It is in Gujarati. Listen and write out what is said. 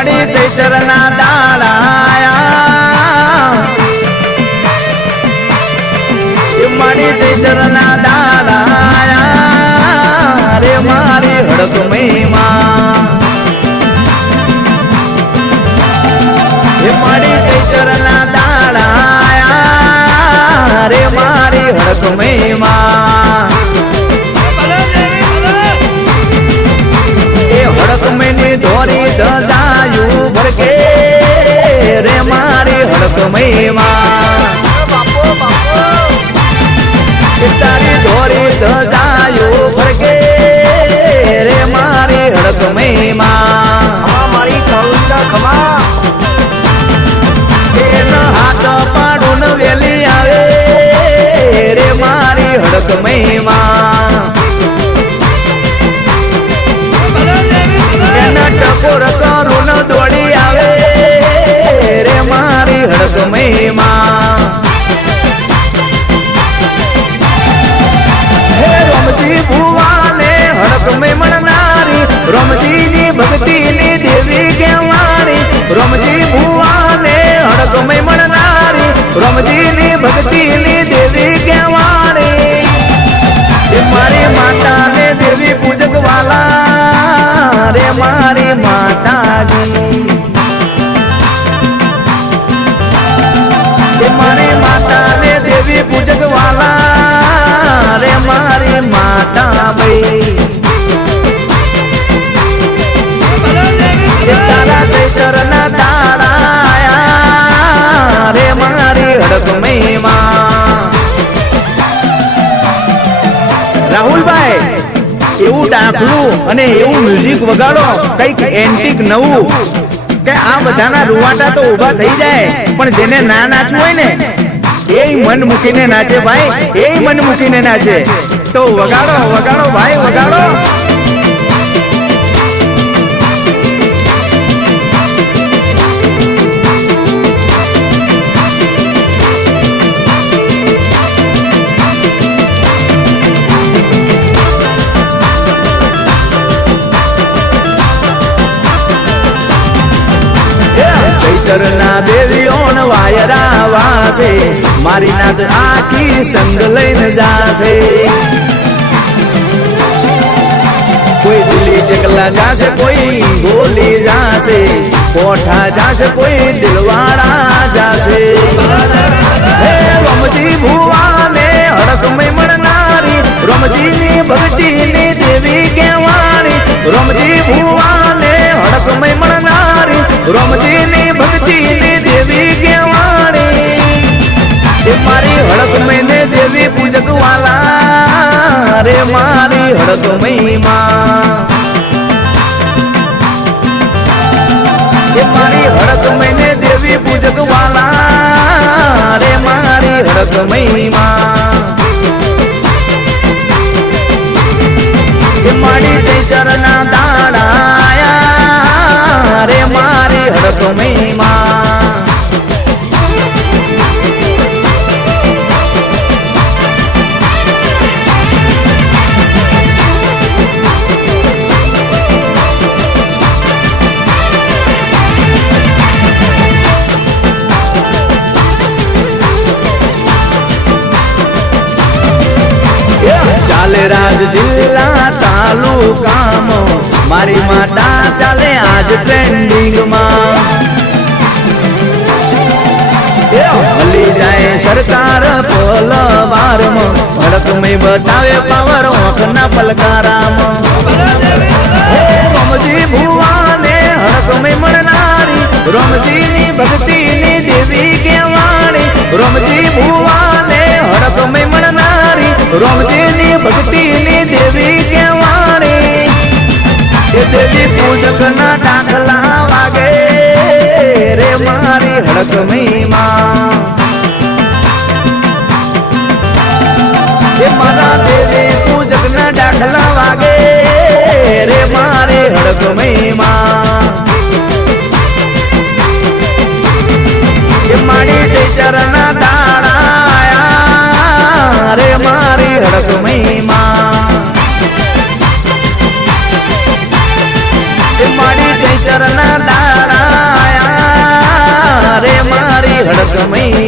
માડી ચૈતરના દાડાયા એ માડી ચૈતરના દાડાયા રે મારી હડક મહિમા એ માડી ચૈતરના દાડાયા રે મારી હડક મહિમા એ હડક મહિની ધોરી ધજાયું ભરકે રે મારી હડક મહિમા તારી ધોરી ધજાયું ભરકે રે મારી હડક મહિમા મારી કરુણા ખમા હાથ પાડું ન વેલી આવે રે મારી હડક મહિમા એના ટકોર કરું ન દોડી આવે રે મારી હડક મહિમા હે રમજી ભુવાને હડક મહિમણનારી રમજીની ભક્તિની દેવી કહેવાણી રમજી ભુવાને હડક મહિમણનારી રમજીની ભક્તિની દેવી કહેવાણી એ મારી માતાને દેવી પૂજક વાલા રે મારી માતાજી એ મારી માતાને દેવી પૂજક વાલા રે મારી માતા ભાઈ તારા ચૈતરના દાડાયા રે મારી હડક મહિમા રાહુલભાઈ એવું ડાકલું અને એવું મ્યુઝિક વગાડો કઈક એન્ટિક નવું કે આ બધાના રૂવાટા તો ઉભા થઈ જાય પણ જેને ના નાચવું હોય ને એ મન મૂકીને નાચે ભાઈ એ મન મૂકીને નાચે તો વગાડો વગાડો ભાઈ વગાડો ચૈતરના દેવીઓન વાયરા વાસે મારી નાથ આખી સંગ લઈને જાશે કોઈ દિલ્હી ચકલા જાશે કોઈ ગોલી જાશે કોઠા જાશે કોઈ દિલવાડા જાશે હે રમજી ભુવાને હડક મહિમણનારી રમજીની ભક્તિની દેવી કહેવાણી રમજી ભુવાને હડક મહિમણનારી રમજીની ભક્તિની દેવી કહેવાણી એ મારી હડક મહિને દેવી પૂજક વાલા રે મારી હડક મહિમા એ મારી હડક મહિને દેવી પૂજક વાલા રે મારી હડક મહિમા એ મારી ચૈતરના દાડાયા રે મારી હડક મહિમા ચાલે રાજ જિલ્લા તાલુકામાં મારી માતા ચાલે આજ ટ્રેન્ડિંગમાં હલી જાય સરકાર પલવારમાં હડકમય બતાવે પાવર ઓખના પલકારામાં રમજી ભુવાને હડકમય મળનારી રમજીની ભક્તિની દેવી કહેવાણી રમજી ભુવાને હડકમય મળનારી રમજીની ભક્તિની દેવી કહેવાણી એ દેવી પૂજકના દાખલા વાગે રે મારી હડક મહિમા એ મારા દેવી પૂજકના દાખલા વાગે રે મારી હડક મહિમા એ મારી ચૈતરના દાડાયા રે મારી હડક મહિમા એ મારી ચૈતરના દાડા કમૈયા